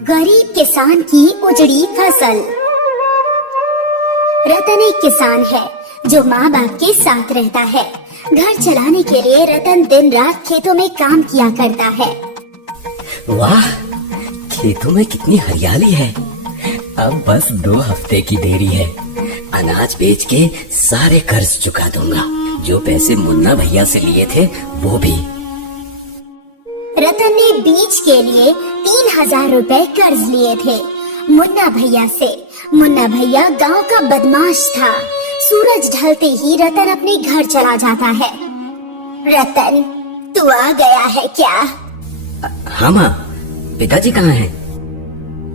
गरीब किसान की उजड़ी फसल। रतन एक किसान है जो माँ बाप के साथ रहता है। घर चलाने के लिए रतन दिन रात खेतों में काम किया करता है। वाह, खेतों में कितनी हरियाली है। अब बस 2 हफ्ते की देरी है। अनाज बेच के सारे कर्ज चुका दूंगा। जो पैसे मुन्ना भैया से लिए थे वो भी। रतन ने बीज के लिए 3000 रुपए कर्ज लिए थे मुन्ना भैया से। मुन्ना भैया गांव का बदमाश था। सूरज ढलते ही रतन अपने घर चला जाता है। रतन, तू आ गया है क्या? हाँ माँ, पिताजी कहाँ हैं?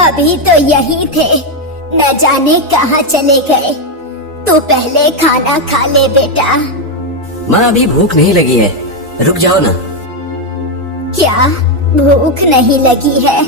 अभी तो यही थे, न जाने कहाँ चले गए। तू पहले खाना खा ले बेटा। माँ, अभी भूख नहीं लगी है, रुक जाओ ना। क्या भूख नहीं लगी है?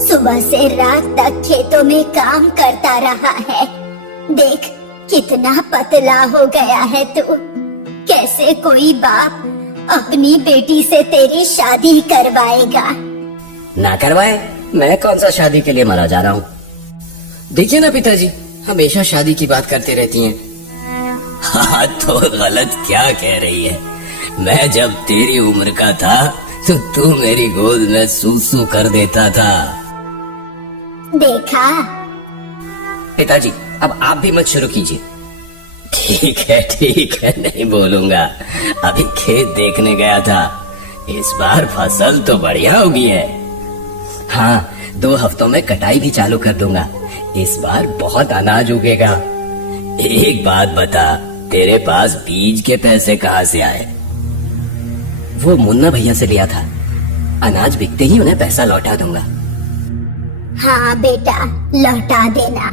सुबह से रात तक खेतों में काम करता रहा है। देख कितना पतला हो गया है तू। कैसे कोई बाप अपनी बेटी से तेरी शादी करवाएगा? ना करवाए, मैं कौन सा शादी के लिए मरा जा रहा हूँ। देखिए ना पिताजी, हमेशा शादी की बात करती रहती हैं। हाँ तो गलत क्या कह रही है। मैं जब तेरी उम्र का था तो तू मेरी गोद में सूसू कर देता था। देखा? पिताजी, अब आप भी मत शुरू कीजिए। ठीक है, नहीं बोलूंगा। अभी खेत देखने गया था। इस बार फसल तो बढ़िया होगी है। हाँ, 2 हफ्तों में कटाई भी चालू कर दूंगा। इस बार बहुत अनाज उगेगा। एक बात बता, तेरे पास बीज के पैसे कहाँ से आए? वो मुन्ना भैया से लिया था। अनाज बिकते ही उन्हें पैसा लौटा दूंगा। हाँ बेटा, लौटा देना।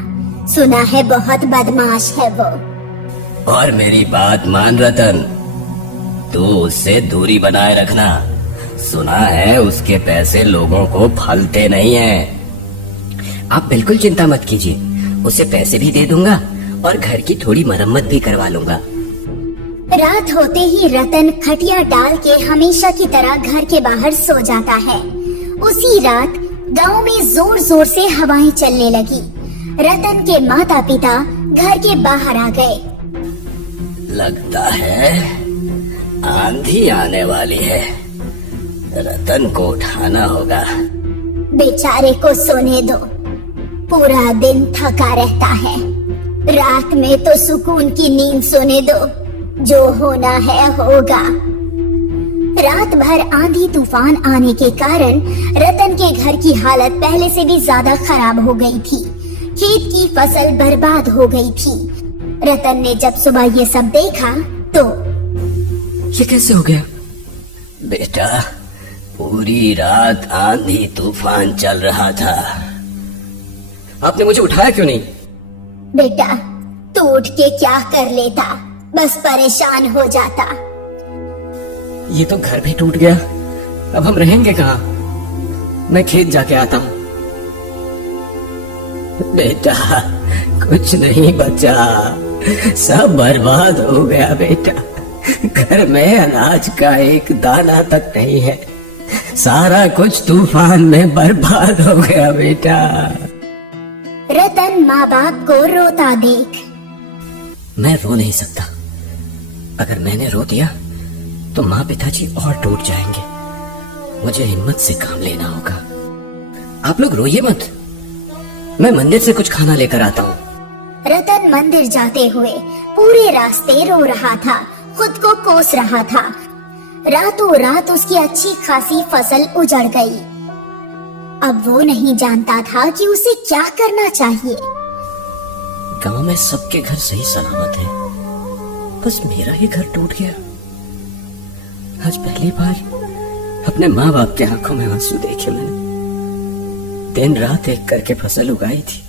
सुना है बहुत बदमाश है वो। और मेरी बात मान रतन, तू उससे दूरी बनाए रखना। सुना है उसके पैसे लोगों को फलते नहीं हैं। आप बिल्कुल चिंता मत कीजिए, उसे पैसे भी दे दूंगा और घर की थोड़ी मरम्मत भी करवा लूंगा। रात होते ही रतन खटिया डाल के हमेशा की तरह घर के बाहर सो जाता है। उसी रात गांव में जोर जोर से हवाएं चलने लगी। रतन के माता पिता घर के बाहर आ गए। लगता है आंधी आने वाली है। रतन को उठाना होगा। बेचारे को सोने दो, पूरा दिन थका रहता है। रात में तो सुकून की नींद सोने दो, जो होना है होगा। रात भर आंधी तूफान आने के कारण रतन के घर की हालत पहले से भी ज्यादा खराब हो गई थी। खेत की फसल बर्बाद हो गई थी। रतन ने जब सुबह ये सब देखा तो ये कैसे हो गया? बेटा, पूरी रात आंधी तूफान चल रहा था। आपने मुझे उठाया क्यों नहीं? बेटा, तू उठ के क्या कर लेता, बस परेशान हो जाता। ये तो घर भी टूट गया। अब हम रहेंगे कहाँ? मैं खेत जाके आता हूँ। बेटा, कुछ नहीं बचा, सब बर्बाद हो गया बेटा। घर में अनाज का एक दाना तक नहीं है। सारा कुछ तूफान में बर्बाद हो गया बेटा। रतन माँ बाप को रोता देख। मैं रो नहीं सकता। अगर मैंने रो दिया तो माँ पिताजी और टूट जाएंगे। मुझे हिम्मत से काम लेना होगा। आप लोग रोइए मत, मैं मंदिर से कुछ खाना लेकर आता हूँ। रतन मंदिर जाते हुए पूरे रास्ते रो रहा था, खुद को कोस रहा था। रातों रात उसकी अच्छी खासी फसल उजड़ गई। अब वो नहीं जानता था कि उसे क्या करना चाहिए। गांव में सबके घर सही सलामत है, बस मेरा ही घर टूट गया। आज पहली बार अपने माँ बाप के आंखों में आंसू देखे मैंने। दिन रात एक करके फसल उगाई थी,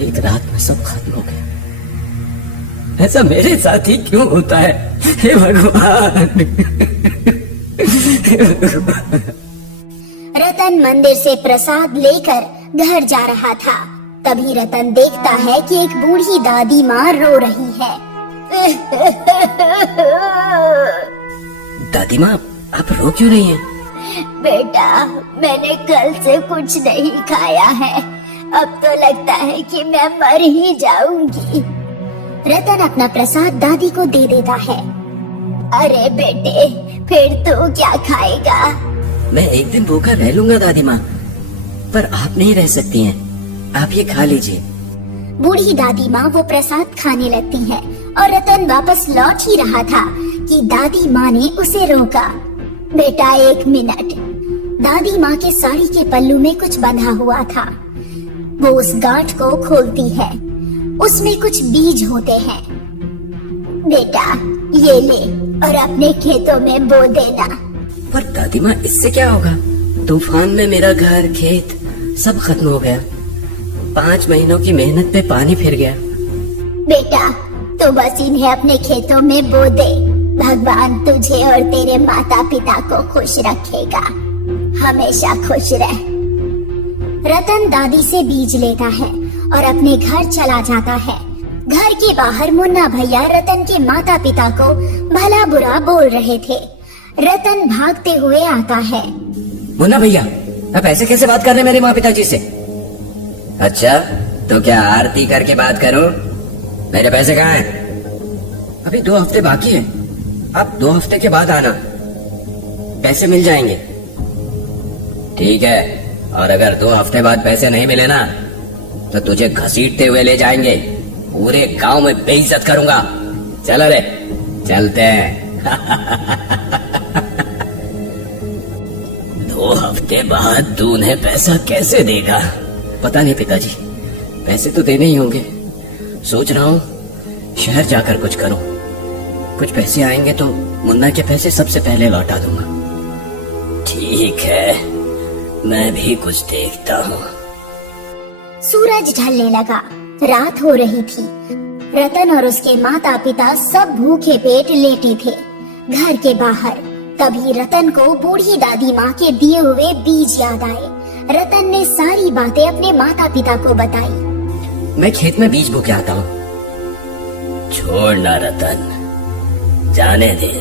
एक रात में सब खत्म हो गया। ऐसा मेरे साथ ही क्यों होता है? हे भगवान। रतन मंदिर से प्रसाद लेकर घर जा रहा था। तभी रतन देखता है कि एक बूढ़ी दादी माँ रो रही है। दादी माँ, आप रो क्यों रही हैं? बेटा, मैंने कल से कुछ नहीं खाया है। अब तो लगता है कि मैं मर ही जाऊंगी। रतन अपना प्रसाद दादी को दे देता है। अरे बेटे, फिर तू क्या खाएगा? मैं एक दिन भूखा रह लूंगा दादी माँ, पर आप नहीं रह सकती हैं। आप ये खा लीजिए। बूढ़ी दादी माँ वो प्रसाद खाने लगती है और रतन वापस लौट ही रहा था कि दादी माँ ने उसे रोका। बेटा, 1 मिनट। दादी माँ के साड़ी के पल्लू में कुछ बंधा हुआ था। वो उस गांठ को खोलती है। उसमें कुछ बीज होते हैं। बेटा, ये ले और अपने खेतों में बो देना। पर दादी माँ, इससे क्या होगा? तूफान में मेरा घर, खेत सब खत्म हो गया। 5 महीनों की मेहनत पे पानी फिर गया। बेटा, तो बस इन्हें अपने खेतों में बो दे। भगवान तुझे और तेरे माता पिता को खुश रखेगा। हमेशा खुश रह। रतन दादी से बीज लेता है और अपने घर चला जाता है। घर के बाहर मुन्ना भैया रतन के माता पिता को भला बुरा बोल रहे थे। रतन भागते हुए आता है। मुन्ना भैया, आप ऐसे कैसे बात कर रहे हैं मेरे माँ पिताजी से? अच्छा, तो क्या आरती करके बात करूं? मेरे पैसे कहाँ हैं? अभी 2 हफ्ते बाकी हैं। आप 2 हफ्ते के बाद आना, पैसे मिल जाएंगे। ठीक है, और अगर 2 हफ्ते बाद पैसे नहीं मिले ना, तो तुझे घसीटते हुए ले जाएंगे। पूरे गांव में बेइज्जत करूंगा। चलो रे, चलते हैं। 2 हफ्ते बाद तू उन्हें पैसा कैसे देगा? पता नहीं पिताजी, पैसे तो देने ही होंगे। सोच रहा हूँ शहर जाकर कुछ करूं। कुछ पैसे आएंगे तो मुन्ना के पैसे सबसे पहले लौटा दूंगा। ठीक है, मैं भी कुछ देखता हूँ। सूरज ढलने लगा। रात हो रही थी। रतन और उसके माता पिता सब भूखे पेट लेटे थे घर के बाहर। तभी रतन को बूढ़ी दादी माँ के दिए हुए बीज याद आए। रतन ने सारी बातें अपने माता पिता को बताई। मैं खेत में बीज बो के आता हूँ। छोड़ ना रतन, जाने दे।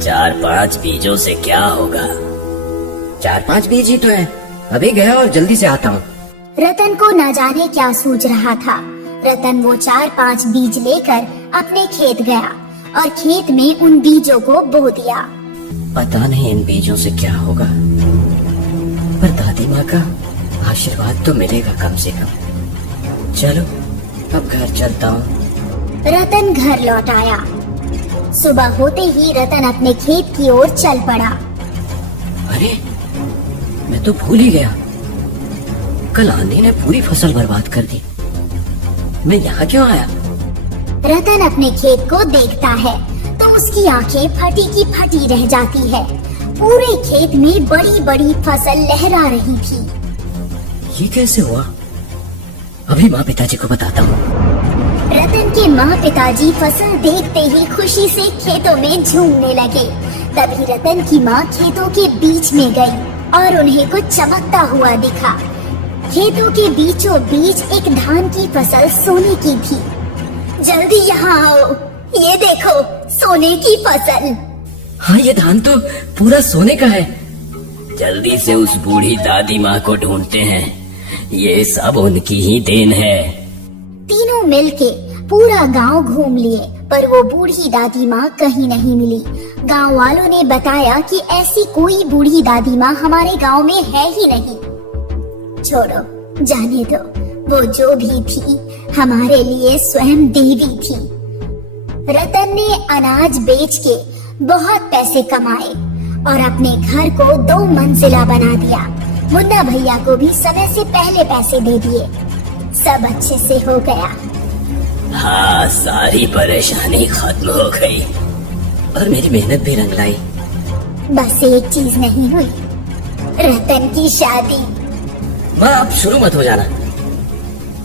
4-5 बीजों से क्या होगा? 4-5 बीज ही तो है। अभी गया और जल्दी से आता हूँ। रतन को न जाने क्या सूझ रहा था। रतन वो 4-5 बीज लेकर अपने खेत गया और खेत में उन बीजों को बो दिया। पता नहीं इन बीजों से क्या होगा, पर दादी माँ का आशीर्वाद तो मिलेगा कम से कम। चलो, अब घर चलता हूँ। रतन घर लौट आया। सुबह होते ही रतन अपने खेत की ओर चल पड़ा। अरे, मैं तो भूल ही गया। कल आंधी ने पूरी फसल बर्बाद कर दी। मैं यहाँ क्यों आया? रतन अपने खेत को देखता है तो उसकी आंखें फटी की फटी रह जाती है। पूरे खेत में बड़ी बड़ी फसल लहरा रही थी। ये कैसे हुआ? अभी माँ पिताजी को बताता हूँ। रतन के माँ पिताजी फसल देखते ही खुशी से खेतों में झूमने लगे। तभी रतन की माँ खेतों के बीच में गई और उन्हें कुछ चमकता हुआ दिखा। खेतों के बीचों बीच एक धान की फसल सोने की थी। जल्दी यहाँ आओ, ये देखो सोने की फसल। हाँ, ये धान तो पूरा सोने का है। जल्दी से उस बूढ़ी दादी माँ को ढूंढते हैं। ये सब उनकी ही देन है। तीनों मिलके पूरा गांव घूम लिए, पर वो बूढ़ी दादी माँ कहीं नहीं मिली। गांव वालों ने बताया कि ऐसी कोई बूढ़ी दादी माँ हमारे गांव में है ही नहीं। छोड़ो, जाने दो। वो जो भी थी हमारे लिए स्वयं देवी थी। रतन ने अनाज बेच के बहुत पैसे कमाए और अपने घर को 2 मंजिला बना दिया। मुन्ना भैया को भी समय से पहले पैसे दे दिए। सब अच्छे से हो गया। हाँ, सारी परेशानी खत्म हो गई और मेरी मेहनत भी रंग लाई। बस एक चीज नहीं हुई, रतन की शादी। माँ, आप शुरू मत हो जाना।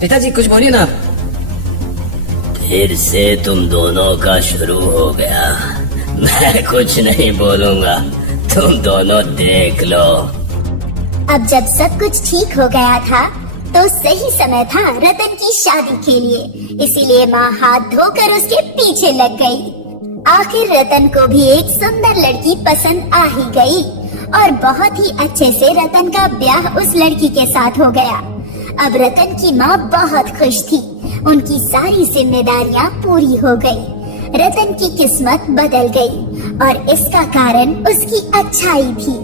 पिताजी कुछ बोलिए ना। फिर से तुम दोनों का शुरू हो गया। मैं कुछ नहीं बोलूंगा, तुम दोनों देख लो। अब जब सब कुछ ठीक हो गया था तो सही समय था रतन की शादी के लिए। इसीलिए माँ हाथ धोकर उसके पीछे लग गई। आखिर रतन को भी एक सुंदर लड़की पसंद आ ही गई। और बहुत ही अच्छे से रतन का ब्याह उस लड़की के साथ हो गया। अब रतन की माँ बहुत खुश थी, उनकी सारी जिम्मेदारियाँ पूरी हो गई। रतन की किस्मत बदल गई और इसका कारण उसकी अच्छाई थी।